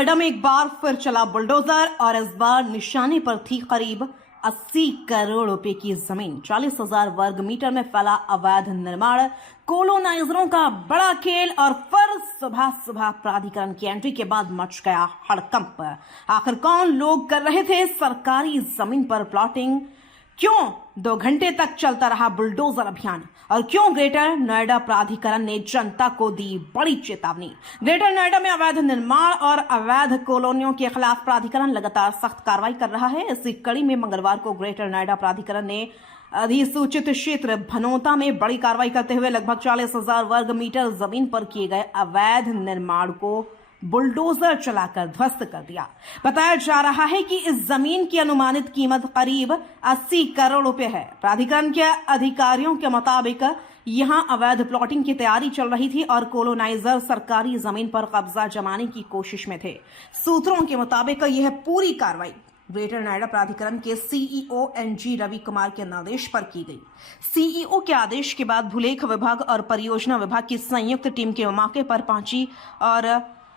नोएडा में एक बार फिर चला बुलडोजर और इस बार निशाने पर थी करीब 80 करोड़ रुपए की जमीन। 40,000 वर्ग मीटर में फैला अवैध निर्माण, कोलोनाइजरों का बड़ा खेल और फिर सुबह सुबह प्राधिकरण की एंट्री के बाद मच गया हड़कंप। आखिर कौन लोग कर रहे थे सरकारी जमीन पर प्लॉटिंग? क्यों 2 घंटे तक चलता रहा बुलडोजर अभियान और क्यों ग्रेटर नोएडा प्राधिकरण ने जनता को दी बड़ी चेतावनी? ग्रेटर नोएडा में अवैध निर्माण और अवैध कॉलोनियों के खिलाफ प्राधिकरण लगातार सख्त कार्रवाई कर रहा है। इसी कड़ी में मंगलवार को ग्रेटर नोएडा प्राधिकरण ने अधिसूचित क्षेत्र भनोता में बड़ी कार्रवाई करते हुए लगभग 40,000 वर्ग मीटर जमीन पर किए गए अवैध निर्माण को बुलडोजर चलाकर ध्वस्त कर दिया। बताया जा रहा है कि इस जमीन की अनुमानित कीमत करीब 80 करोड़ रुपए है। प्राधिकरण के अधिकारियों के मुताबिक यहां अवैध प्लॉटिंग की तैयारी चल रही थी और कोलोनाइजर सरकारी जमीन पर कब्जा जमाने की कोशिश में थे। सूत्रों के मुताबिक यह पूरी कार्रवाई ग्रेटर नोएडा प्राधिकरण के सीईओ एनजी रवि कुमार के निर्देश पर की गई। सीईओ के आदेश के बाद भूलेख विभाग और परियोजना विभाग की संयुक्त टीम के मौके पर पहुंची और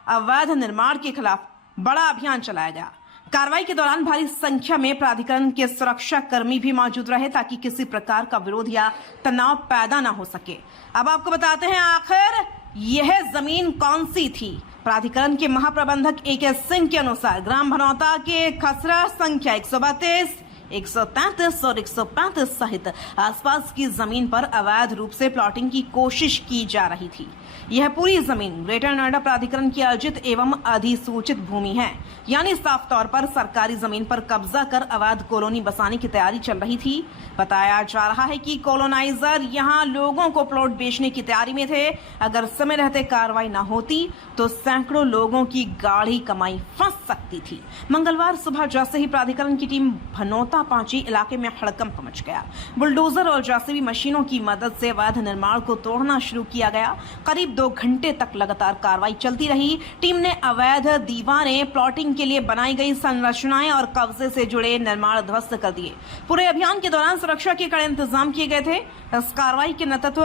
अवैध निर्माण के खिलाफ बड़ा अभियान चलाया गया। कार्रवाई के दौरान भारी संख्या में प्राधिकरण के सुरक्षा कर्मी भी मौजूद रहे ताकि किसी प्रकार का विरोध या तनाव पैदा न हो सके। अब आपको बताते हैं आखिर यह जमीन कौन सी थी। प्राधिकरण के महाप्रबंधक AK सिंह के अनुसार ग्राम भनौता के खसरा संख्या 132, 133 और 135 सहित आसपास की जमीन पर अवैध रूप से प्लॉटिंग की कोशिश की जा रही थी। यह पूरी जमीन ग्रेटर नोएडा प्राधिकरण की अर्जित एवं अधिसूचित भूमि है, यानी साफ तौर पर सरकारी जमीन पर कब्जा कर अवैध कॉलोनी बसाने की तैयारी चल रही थी। बताया जा रहा है कि कॉलोनाइजर यहां लोगों को प्लॉट बेचने की तैयारी में थे। अगर समय रहते कार्रवाई न होती तो सैकड़ों लोगों की गाढ़ी कमाई फंस सकती थी। मंगलवार सुबह जैसे ही प्राधिकरण की टीम भनौता पहुंची, इलाके में हड़कंप मच गया। बुलडोजर और जेसीबी मशीनों की मदद से अवैध निर्माण को तोड़ना शुरू किया गया। करीब 2 घंटे तक लगातार कार्रवाई चलती रही। टीम ने अवैध दीवारें, प्लॉटिंग के लिए बनाई गई संरचनाएं और कब्जे से जुड़े निर्माण ध्वस्त कर दिए। पूरे अभियान के दौरान सुरक्षा के कड़े इंतजाम किए गए थे। इस कार्रवाई के नेतृत्व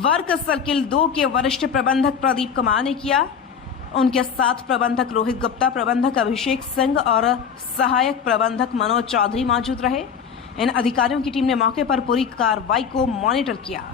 वर्क सर्किल 2 के वरिष्ठ प्रबंधक प्रदीप कुमार ने किया। उनके साथ प्रबंधक रोहित गुप्ता, प्रबंधक अभिषेक सिंह और सहायक प्रबंधक मनोज चौधरी मौजूद रहे। इन अधिकारियों की टीम ने मौके पर पूरी कार्रवाई को मॉनिटर किया।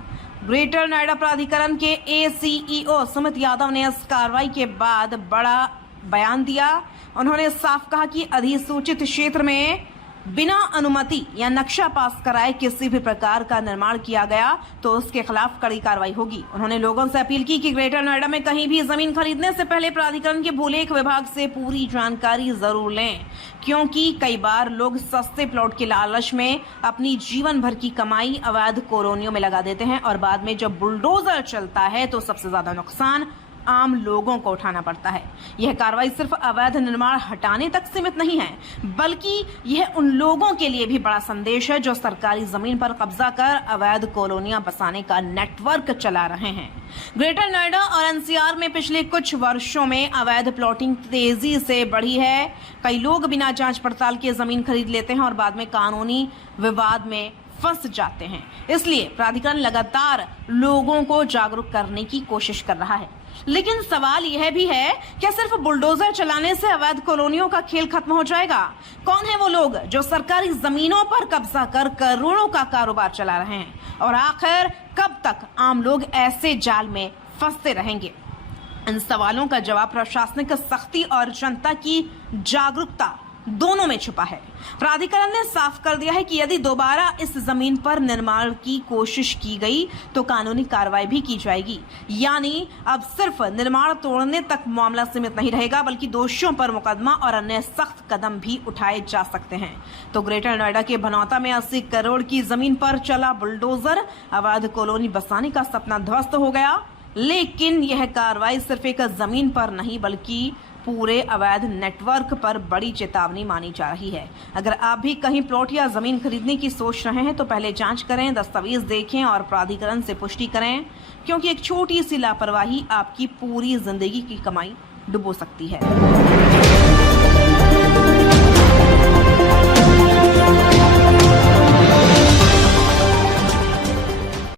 ग्रेटर नोएडा प्राधिकरण के ACEO सुमित यादव ने इस कार्रवाई के बाद बड़ा बयान दिया। उन्होंने साफ कहा कि अधिसूचित क्षेत्र में बिना अनुमति या नक्शा पास कराए किसी भी प्रकार का निर्माण किया गया तो उसके खिलाफ कड़ी कार्रवाई होगी। उन्होंने लोगों से अपील की कि ग्रेटर नोएडा में कहीं भी जमीन खरीदने से पहले प्राधिकरण के भूलेख विभाग से पूरी जानकारी जरूर लें, क्योंकि कई बार लोग सस्ते प्लॉट के लालच में अपनी जीवन भर की कमाई अवैध कॉलोनियों में लगा देते हैं और बाद में जब बुलडोजर चलता है तो सबसे ज्यादा नुकसान आम लोगों को उठाना पड़ता है। यह कार्रवाई सिर्फ अवैध निर्माण हटाने तक सीमित नहीं है, बल्कि यह उन लोगों के लिए भी बड़ा संदेश है जो सरकारी जमीन पर कब्जा कर अवैध कॉलोनियां बसाने का नेटवर्क चला रहे हैं। ग्रेटर नोएडा और NCR में पिछले कुछ वर्षों में अवैध प्लॉटिंग तेजी से बढ़ी है। कई लोग बिना जांच पड़ताल के जमीन खरीद लेते हैं और बाद में कानूनी विवाद में फंस जाते हैं। इसलिए प्राधिकरण लगातार लोगों को जागरूक करने की कोशिश कर रहा है। लेकिन सवाल यह भी है, क्या सिर्फ बुलडोजर चलाने से अवैध कॉलोनियों का खेल खत्म हो जाएगा? कौन है वो लोग जो सरकारी जमीनों पर कब्जा कर करोड़ों का कारोबार चला रहे हैं? और आखिर कब तक आम लोग ऐसे जाल में फंसते रहेंगे? इन सवालों का जवाब प्रशासनिक सख्ती और जनता की जागरूकता दोनों में छुपा है। प्राधिकरण ने साफ कर दिया है कि यदि दोबारा इस जमीन पर निर्माण की कोशिश की गई तो कानूनी कार्रवाई भी की जाएगी। यानी अब सिर्फ निर्माण तोड़ने तक मामला सीमित नहीं रहेगा, बल्कि दोषियों पर मुकदमा और अन्य सख्त कदम भी उठाए जा सकते हैं। तो ग्रेटर नोएडा के भनौता में 80 करोड़ की जमीन पर चला बुलडोजर, अवैध कॉलोनी बसाने का सपना ध्वस्त हो गया। लेकिन यह कार्रवाई सिर्फ एक जमीन पर नहीं बल्कि पूरे अवैध नेटवर्क पर बड़ी चेतावनी मानी जा रही है। अगर आप भी कहीं प्लॉट या जमीन खरीदने की सोच रहे हैं तो पहले जांच करें, दस्तावेज देखें और प्राधिकरण से पुष्टि करें, क्योंकि एक छोटी सी लापरवाही आपकी पूरी जिंदगी की कमाई डुबो सकती है।